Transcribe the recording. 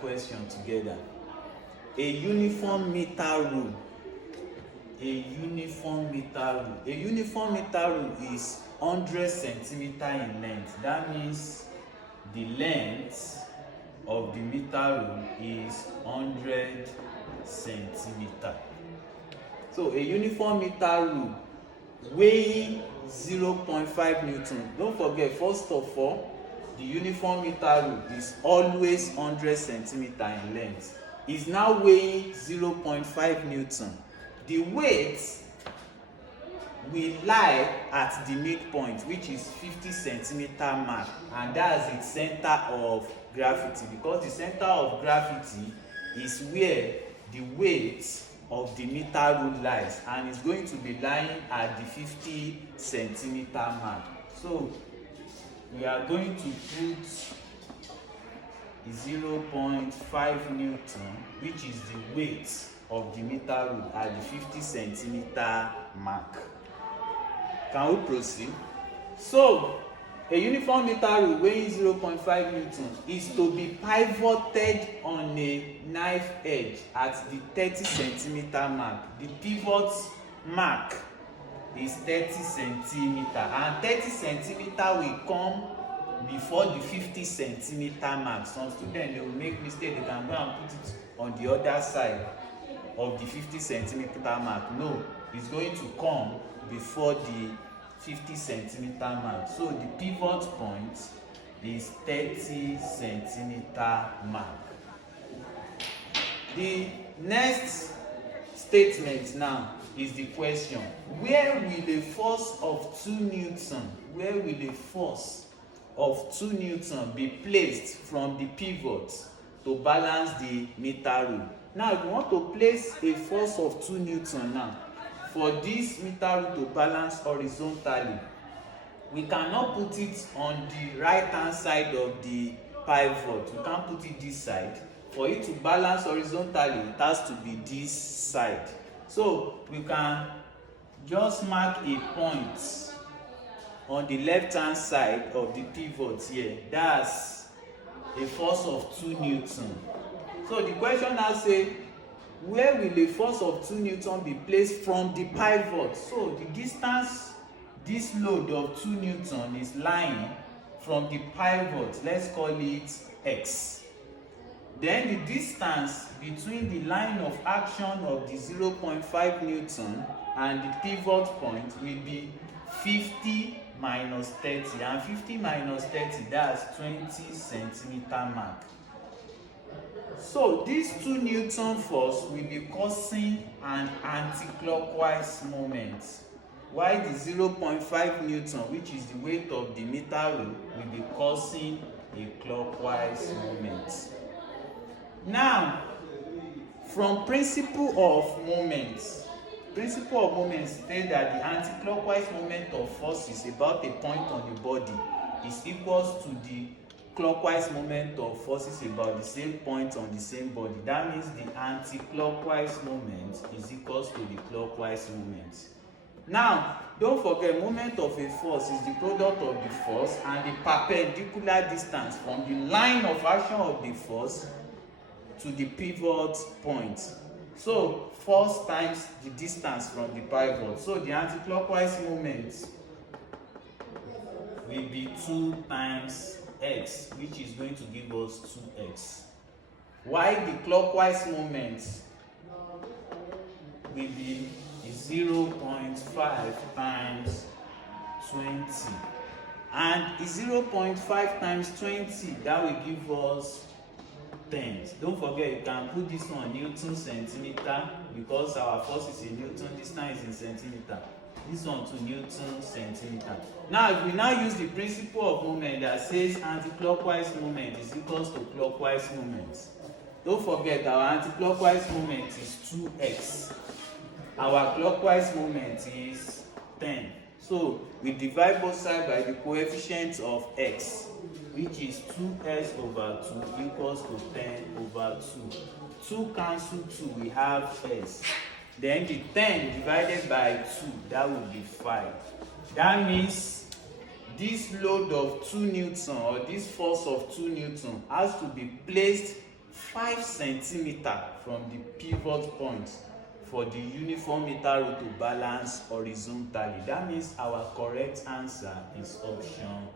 question together. A uniform meter rule. A uniform meter rule. A uniform meter rule is 100 centimeter in length. That means the length of the meter rule is 100 centimeter. So a uniform meter rule weighing 0.5 Newton. Don't forget, first of all, the uniform meter rule is always 100 centimeter in length. It's now weighing 0.5 Newton. The weight will lie at the midpoint, which is 50 centimeter mark, and that's its center of gravity, because the center of gravity is where the weight of the meter rule lies, and it's going to be lying at the 50 centimeter mark. So we are going to put 0.5 Newton, which is the weight of the meter rule, at the 50 centimeter mark. Can we proceed? So a uniform meter rule weighing 0.5 Newton is to be pivoted on a knife edge at the 30 centimeter mark. The pivot mark is 30 centimeter, and 30 centimeter will come before the 50 centimeter mark. Some students, they will make mistake, they can go and put it on the other side of the 50 centimeter mark. No, it's going to come before the 50 centimeter mark. So the pivot point is 30 centimeter mark. The next statement now is the question: where will a force of 2 Newton, where will a force of 2 Newton be placed from the pivot to balance the meter rule? Now, if you want to place a force of 2 Newton now, for this meter rule to balance horizontally, we cannot put it on the right hand side of the pivot. We can't put it this side. For it to balance horizontally, it has to be this side. So we can just mark a point on the left hand side of the pivot here. That's a force of 2 Newton. So the question now says, where will a force of 2 Newton be placed from the pivot? So the distance this load of 2 Newton is lying from the pivot, let's call it x. Then the distance between the line of action of the 0.5 Newton and the pivot point will be 50 minus 30, and 50 minus 30, that's 20 centimeter mark. So this 2 Newton force will be causing an anti-clockwise moment, while the 0.5 Newton, which is the weight of the meter rule, will be causing a clockwise moment. Now, from principle of moments state that the anti-clockwise moment of forces about a point on the body is equals to the clockwise moment of forces about the same point on the same body. That means the anti-clockwise moment is equals to the clockwise moment. Now, don't forget, moment of a force is the product of the force and the perpendicular distance from the line of action of the force to the pivot point. So force times the distance from the pivot. So the anti-clockwise moment will be 2 times x, which is going to give us 2x. While the clockwise moment will be 0.5 times 20. And 0.5 times 20, that will give us 10. Don't forget, you can put this one Newton centimeter, because our force is in Newton, this time is in centimeter. This one to Newton centimeter. Now, if we now use the principle of moment that says anti-clockwise moment is equals to clockwise moment. Don't forget, our anti-clockwise moment is 2x. Our clockwise moment is 10. So we divide both sides by the coefficient of x, which is 2s over 2 equals to 10 over 2. 2 cancel 2, we have s. Then the 10 divided by 2, that will be 5. That means this load of 2 Newton, or this force of 2 Newton, has to be placed 5 centimeter from the pivot point for the uniform meter rule to balance horizontally. That means our correct answer is option